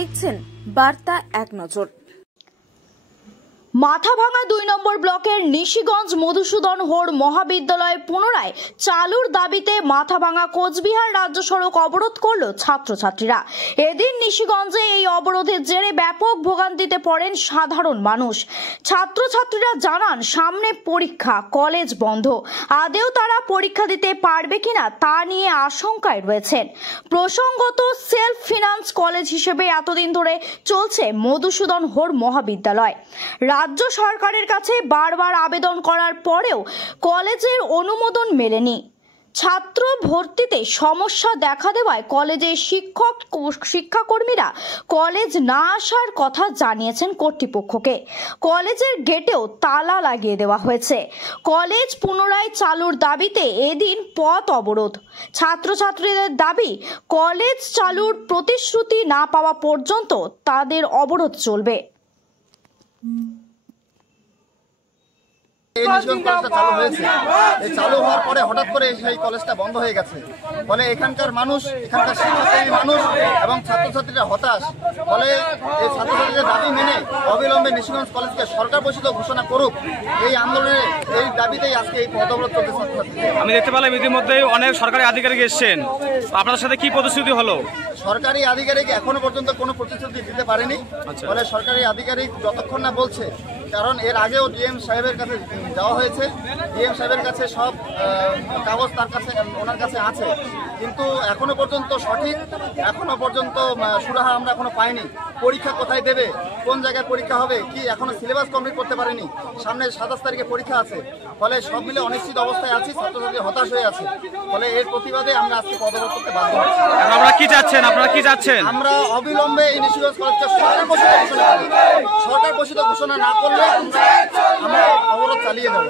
দেখছেন বার্তা এক নজর। মাথাভাঙা ২ নম্বর ব্লকের নিশিগঞ্জ মধুসূদন হোড় মহাবিদ্যালয়ে পুনরায় চালুর দাবিতে মাথাভাঙা কোচবিহার রাজ্য সড়ক অবরোধ করল ছাত্রছাত্রীরা। এদিন নিশিগঞ্জে এই অবরোধের জেরে ব্যাপক ভোগান্তিতে পড়েন সাধারণ মানুষ। ছাত্রছাত্রীরা জানান, সামনে পরীক্ষা, কলেজ বন্ধ, আদেও তারা পরীক্ষা দিতে পারবে কিনা তা নিয়ে আশঙ্কায় রয়েছেন। প্রসঙ্গত, সেলফ ফিনান্স কলেজ হিসেবে এতদিন ধরে চলছে মধুসূদন হোড় মহাবিদ্যালয়। রাজ্য সরকারের কাছে বারবার আবেদন করার পরেও কলেজের অনুমোদন মেলেনি। ছাত্র ভর্তিতে সমস্যা দেখা দেওয়ায় কলেজের শিক্ষাকর্মীরা কলেজ না আসার কথা জানিয়েছেন কর্তৃপক্ষকে। কলেজের গেটেও তালা লাগিয়ে দেওয়া হয়েছে। কলেজ পুনরায় চালুর দাবিতে এদিন পথ অবরোধ। ছাত্রছাত্রীদের দাবি, কলেজ চালুর প্রতিশ্রুতি না পাওয়া পর্যন্ত তাদের অবরোধ চলবে। এই নিশিগঞ্জ কলেজটা চালু হয়েছে, এই চালু হওয়ার পরে হঠাৎ করে সেই কলেজটা বন্ধ হয়ে গেছে। ফলে এখানকার মানুষ, এখানকার শিক্ষাকর্মী মানুষ এবং ছাত্রছাত্রীরা হতাশ। ফলে এই ছাত্রছাত্রীদের দাবি মেনে অবিলম্বে নিশিগঞ্জ কলেজকে সরকার ঘোষিত ঘোষণা করুক, এই আন্দোলনে এই দাবিতেই আজকে এই পথ অবরোধ চলছে ছাত্রছাত্রী। আমি দেখতে পেলাম ইতিমধ্যেই অনেক সরকারি আধিকারিক এসেছেন, আপনাদের সাথে কি প্রতিশ্রুতি হলো? সরকারি আধিকারিক এখনো পর্যন্ত কোনো প্রতিশ্রুতি দিতে পারেনি। ফলে সরকারি আধিকারিক যতক্ষণ না বলছে, কারণ এর আগেও ডিএম সাহেবের কাছে যাওয়া হয়েছে, ডিএম সাহেবের কাছে সব কাগজ ওনার কাছে আছে, কিন্তু এখনো পর্যন্ত এখনো পর্যন্ত সুরাহা আমরা এখনো পাইনি। পরীক্ষা কোথায় দেবে, কোন জায়গায় পরীক্ষা হবে, কি এখনো সিলেবাস কমপ্লিট করতে পারেনি। সামনে 27 তারিখে পরীক্ষা আছে। ফলে সব মিলে অনিশ্চিত অবস্থায় আছি, ছাত্রছাত্রী হতাশ হয়ে আছে। ফলে এর প্রতিবাদে আমরা আজকে পদত্যাগ করতে বাধ্য হচ্ছি। আপনারা কি চাচ্ছেন? আমরা অবিলম্বে এই নিশিগঞ্জ কলেজকে সরকার ঘোষিত ঘোষণা না করলে আমরা অবরোধ চালিয়ে দেব।